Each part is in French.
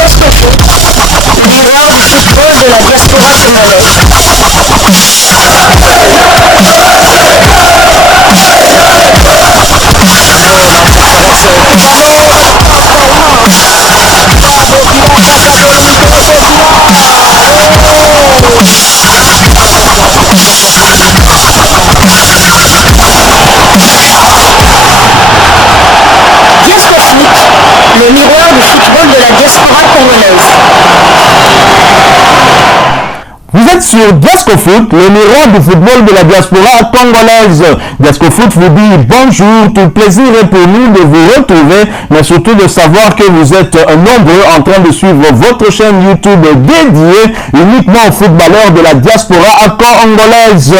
Diasco Foot, miroir du football de la diaspora congolaise. Le miroir du football de la diaspora congolaise. Vous êtes sur Diasco Foot, le miroir du football de la diaspora congolaise. Diasco Foot vous dit bonjour, tout plaisir est pour nous de vous retrouver, mais surtout de savoir que vous êtes nombreux en train de suivre votre chaîne YouTube dédiée uniquement aux footballeurs de la diaspora congolaise.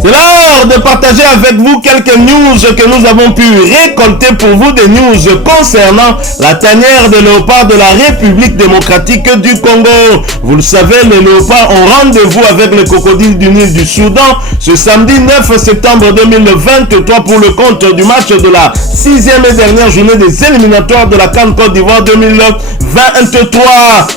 C'est l'heure de partager avec vous quelques news que nous avons pu récolter pour vous, des news concernant la tanière de léopards de la République démocratique du Congo. Vous le savez, les léopards ont rendez-vous avec les crocodiles du Nil du Soudan ce samedi 9 septembre 2023 pour le compte du match de la 6e et dernière journée des éliminatoires de la CAN Côte d'Ivoire 2023.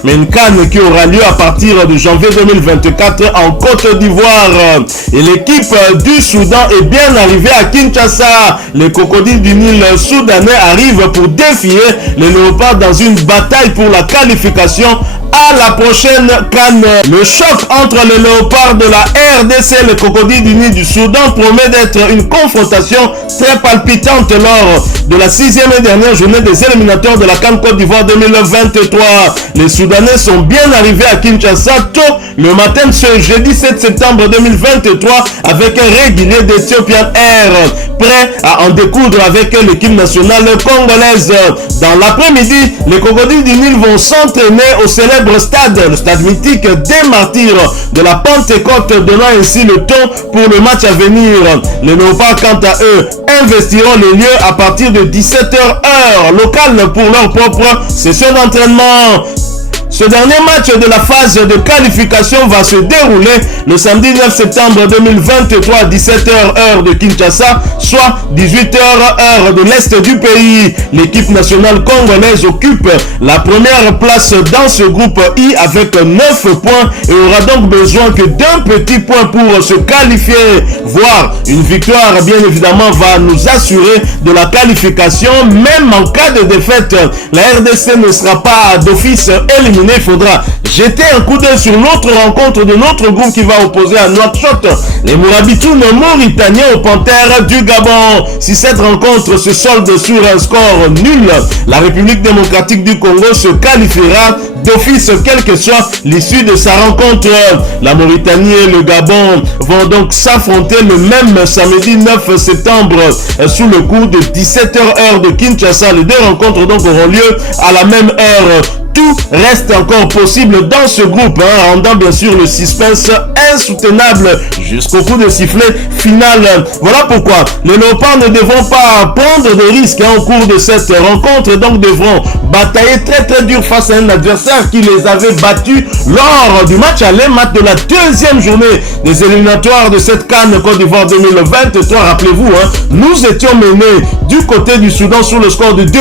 Mais une CAN qui aura lieu à partir de janvier 2024 en Côte d'Ivoire. Et l'équipe du Soudan est bien arrivé à Kinshasa. Les crocodiles du Nil soudanais arrivent pour défier les léopards dans une bataille pour la qualification à la prochaine CAN. Le choc entre les léopards de la RDC et les crocodiles du Nil du Soudan promet d'être une confrontation très palpitante lors de la 6e et dernière journée des éliminatoires de la CAN Côte d'Ivoire 2023. Les Soudanais sont bien arrivés à Kinshasa tôt le matin de ce jeudi 7 septembre 2023 avec un régulier d'Ethiopian Air, prêt à en découdre avec l'équipe nationale congolaise. Dans l'après-midi, les crocodiles du Nil vont s'entraîner au célèbre stade, le stade mythique des Martyrs de la Pentecôte, donnant ainsi le ton pour le match à venir. Les léopards, quant à eux, investiront les lieux à partir de 17h heure locale pour leur propre session d'entraînement. Ce dernier match de la phase de qualification va se dérouler le samedi 9 septembre 2023 à 17h heure de Kinshasa, soit 18h heure de l'Est du pays. L'équipe nationale congolaise occupe la première place dans ce groupe I avec 9 points et aura donc besoin que d'un petit point pour se qualifier. Voire une victoire, bien évidemment, va nous assurer de la qualification. Même en cas de défaite, la RDC ne sera pas d'office éliminée. Il faudra jeter un coup d'œil sur l'autre rencontre de notre groupe qui va opposer à Nouakchott les Mourabitoun mauritaniens aux Panthères du Gabon. Si cette rencontre se solde sur un score nul, la République démocratique du Congo se qualifiera d'office quelle que soit l'issue de sa rencontre. La Mauritanie et le Gabon vont donc s'affronter le même samedi 9 septembre sous le coup de 17h heure de Kinshasa. Les deux rencontres donc auront lieu à la même heure. Tout reste encore possible dans ce groupe, rendant bien sûr le suspense insoutenable jusqu'au coup de sifflet final. Voilà pourquoi les léopards ne devront pas prendre de risques au cours de cette rencontre et donc devront batailler très dur face à un adversaire qui les avait battus lors du match aller, match de la deuxième journée des éliminatoires de cette CAN Côte d'Ivoire 2023. Rappelez-vous, nous étions menés du côté du Soudan sur le score de 2-0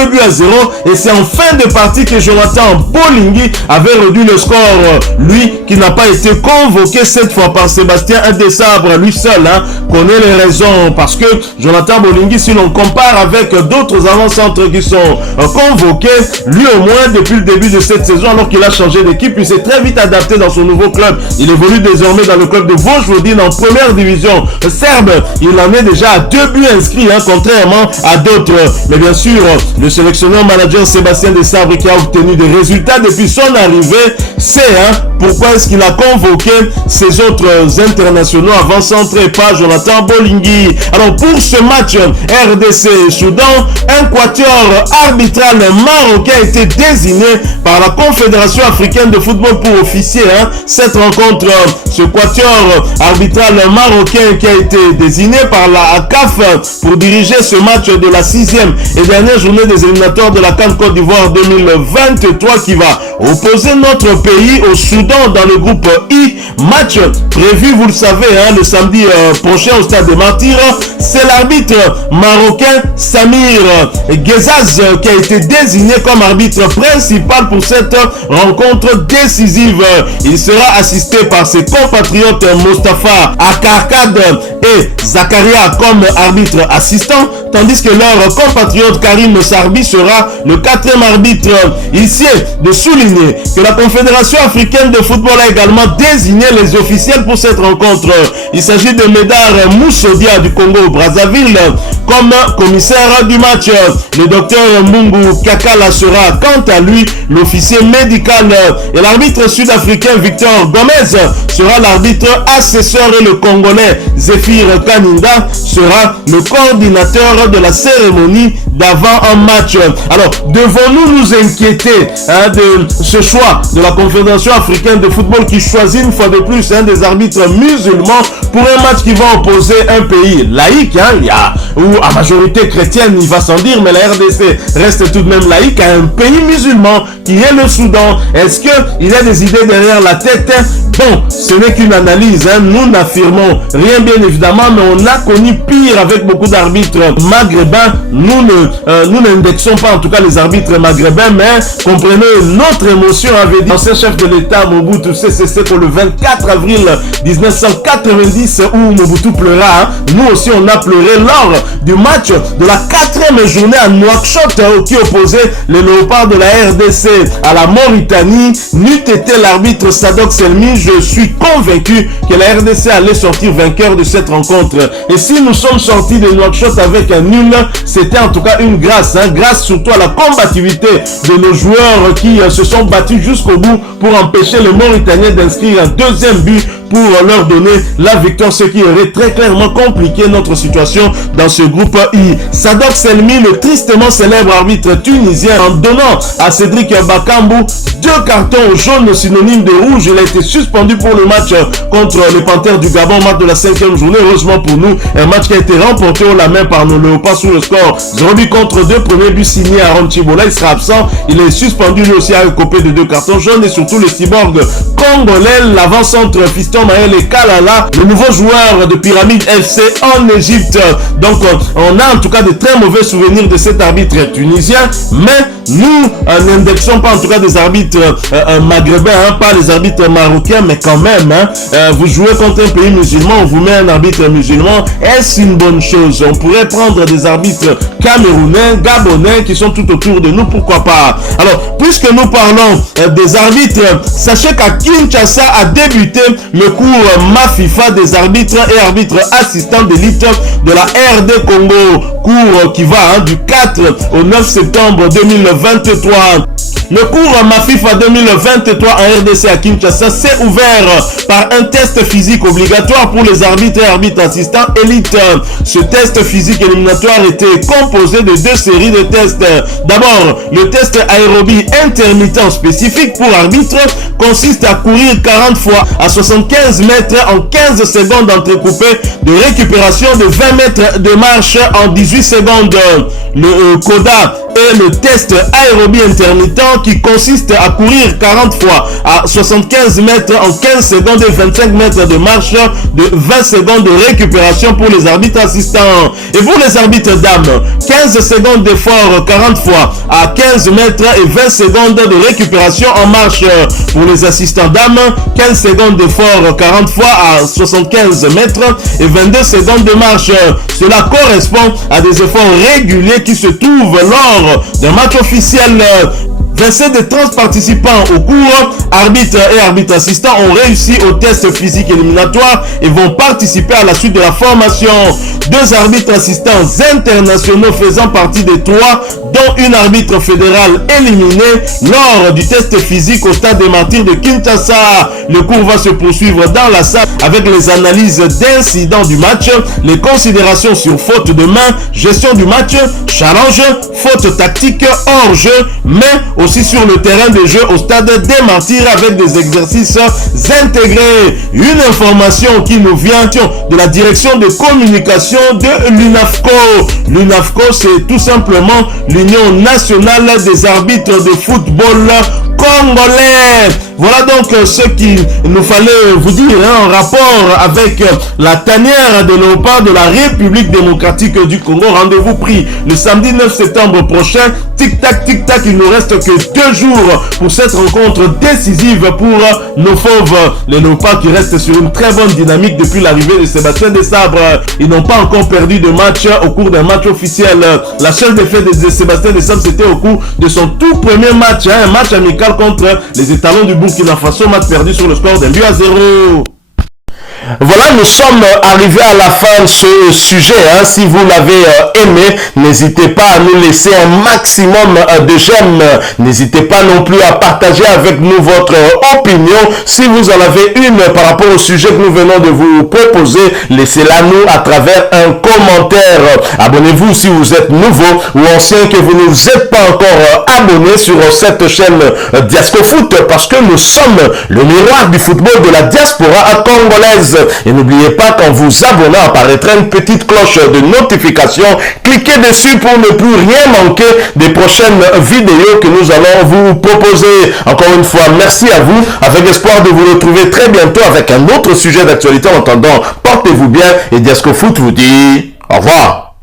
et c'est en fin de partie que Jonathan Bolingui avait réduit le score, lui qui n'a pas été convoqué cette fois par Sébastien Desabre. Lui seul connaît les raisons, parce que Jonathan Bolingui, si l'on compare avec d'autres avant-centres qui sont convoqués, lui au moins depuis le début de cette saison, alors qu'il a changé d'équipe, il s'est très vite adapté dans son nouveau club. Il évolue désormais dans le club de Vojvodine en première division serbe. Il en est déjà à 2 buts inscrits, contrairement à d'autres. Mais bien sûr, le sélectionneur manager Sébastien Desabre, qui a obtenu des résultats depuis son arrivée, sait pourquoi est-ce qu'il a convoqué ces autres internationaux avant-centres et pas Jonathan Bolingui. Alors pour ce match RDC-Soudan, un quatuor arbitral marocain a été désigné par la Confédération africaine de football pour officier cette rencontre. Ce quatuor arbitral marocain qui a été désigné par la CAF pour diriger ce match de la 6e et dernière journée des éliminatoires de la CAN Côte d'Ivoire 2023 qui va opposer notre pays au Soudan dans le groupe I. Match prévu, vous le savez, le samedi prochain au stade des Martyrs. C'est l'arbitre marocain Samir Ghezaz qui a été désigné comme arbitre principal pour cette rencontre décisive. Il sera assisté par ses compatriotes Mostafa Akarkad et Zakaria comme arbitre assistant, tandis que leur compatriote Karim Sarbi sera le 4e arbitre. Ici est de souligner que la Confédération africaine de football a également désigné les officiels pour cette rencontre. Il s'agit de Médard Moussodia du Congo-Brazzaville comme commissaire du match. Le docteur Mungu Kakala sera quant à lui l'officier médical et l'arbitre sud-africain Victor Gomez sera l'arbitre assesseur et le Congolais Zéphir Kaninda sera le coordinateur de la cérémonie d'avant un match. Alors, devons-nous nous inquiéter de ce choix de la Confédération africaine de football qui choisit une fois de plus des arbitres musulmans pour un match qui va opposer un pays laïque, ou à majorité chrétienne, il va sans dire, mais la RDC reste tout de même laïque, à un pays musulman qui est le Soudan. Est-ce qu'il y a des idées derrière la tête? Bon, ce n'est qu'une analyse, nous n'affirmons rien bien évidemment, mais on a connu pire avec beaucoup d'arbitres maghrébins. Nous n'indexons pas en tout cas les arbitres maghrébins, mais comprenez notre émotion, avait dit l'ancien chef de l'État Mobutu Sese Seko le 24 avril 1990 où Mobutu pleura. Nous aussi on a pleuré lors du match de la 4e journée à Nouakchott qui opposait les Léopards de la RDC à la Mauritanie. N'eût été l'arbitre Sadok Selmi, je suis convaincu que la RDC allait sortir vainqueur de cette rencontre. Et si nous sommes sortis de Nouakchott avec un nul, c'était en tout cas une grâce, grâce surtout à la combativité de nos joueurs qui se sont battus jusqu'au bout pour empêcher les Mauritaniens d'inscrire un 2e but pour leur donner la victoire, ce qui aurait très clairement compliqué notre situation dans ce groupe I. Sadok Selmi, le tristement célèbre arbitre tunisien, en donnant à Cédric Bakambu 2 cartons jaunes synonymes de rouge, il a été suspendu pour le match contre les Panthères du Gabon, match de la 5e journée. Heureusement pour nous, un match qui a été remporté au la main par nos Léopards sous le score 0 contre 2. Premier but signé à Aaron Chibola, il sera absent. Il est suspendu lui aussi à écopé de 2 cartons jaunes et surtout le cyborg congolais, l'avant-centre Fiston Maël et Kalala, le nouveau joueur de Pyramide FC en Égypte. Donc on a en tout cas de très mauvais souvenirs de cet arbitre tunisien, mais nous n'indexons pas en tout cas des arbitres maghrébins, pas les arbitres marocains, mais quand même, vous jouez contre un pays musulman, on vous met un arbitre musulman, est-ce une bonne chose? On pourrait prendre des arbitres camerounais, gabonais qui sont tout autour de nous, pourquoi pas? Alors, puisque nous parlons des arbitres, sachez qu'à Kinshasa a débuté le cours MAFIFA des arbitres et arbitres assistants d'élite de la RD Congo, cours qui va du 4 au 9 septembre 2023. Le cours MAFIFA 2023 en RDC à Kinshasa s'est ouvert par un test physique obligatoire pour les arbitres et arbitres assistants élites. Ce test physique éliminatoire était composé de 2 séries de tests. D'abord, le test aérobie intermittent spécifique pour arbitre consiste à courir 40 fois à 75 mètres en 15 secondes entrecoupées de récupération de 20 mètres de marche en 18 secondes. Le CODA est le test aérobie intermittent qui consiste à courir 40 fois à 75 mètres en 15 secondes et 25 mètres de marche de 20 secondes de récupération pour les arbitres assistants. Et pour les arbitres dames, 15 secondes d'effort 40 fois à 15 mètres et 20 secondes de récupération en marche. Pour les assistants dames, 15 secondes d'effort 40 fois à 75 mètres et 22 secondes de marche. Cela correspond à des efforts réguliers qui se trouvent lors d'un match officiel. 27 des 30 participants au cours, arbitres et arbitres assistants, ont réussi au test physique éliminatoire et vont participer à la suite de la formation. 2 arbitres assistants internationaux faisant partie des 3, dont une arbitre fédérale éliminée lors du test physique au stade des Martyrs de Kinshasa. Le cours va se poursuivre dans la salle avec les analyses d'incidents du match, les considérations sur faute de main, gestion du match, challenge, faute tactique, hors-jeu, mais aussi aussi sur le terrain de jeu au stade des Martyrs avec des exercices intégrés. Une information qui nous vient de la direction de communication de l'UNAFCO. L'UNAFCO, c'est tout simplement l'Union nationale des arbitres de football congolais. Voilà donc ce qu'il nous fallait vous dire en rapport avec la tanière de léopard de la République démocratique du Congo. Rendez-vous pris le samedi 9 septembre prochain. Tic-tac, tic-tac, il ne nous reste que 2 jours pour cette rencontre décisive pour nos fauves. Les léopards qui restent sur une très bonne dynamique depuis l'arrivée de Sébastien Desabre. Ils n'ont pas encore perdu de match au cours d'un match officiel. La seule défaite de Sébastien Desabre, c'était au cours de son tout premier match, un match amical contre les étalons du Burkina Faso, match perdu sur le score d'1-0. Voilà, nous sommes arrivés à la fin de ce sujet. Si vous l'avez aimé, n'hésitez pas à nous laisser un maximum de j'aime. N'hésitez pas non plus à partager avec nous votre opinion. Si vous en avez une par rapport au sujet que nous venons de vous proposer, laissez-la nous à travers un commentaire. Abonnez-vous si vous êtes nouveau ou ancien que vous ne vous êtes pas encore abonné sur cette chaîne Diascofoot, parce que nous sommes le miroir du football de la diaspora congolaise. Et n'oubliez pas qu'en vous abonnant apparaîtra une petite cloche de notification. Cliquez dessus pour ne plus rien manquer des prochaines vidéos que nous allons vous proposer. Encore une fois, merci à vous, avec espoir de vous retrouver très bientôt avec un autre sujet d'actualité. En attendant, portez-vous bien et Diascofoot vous dit au revoir.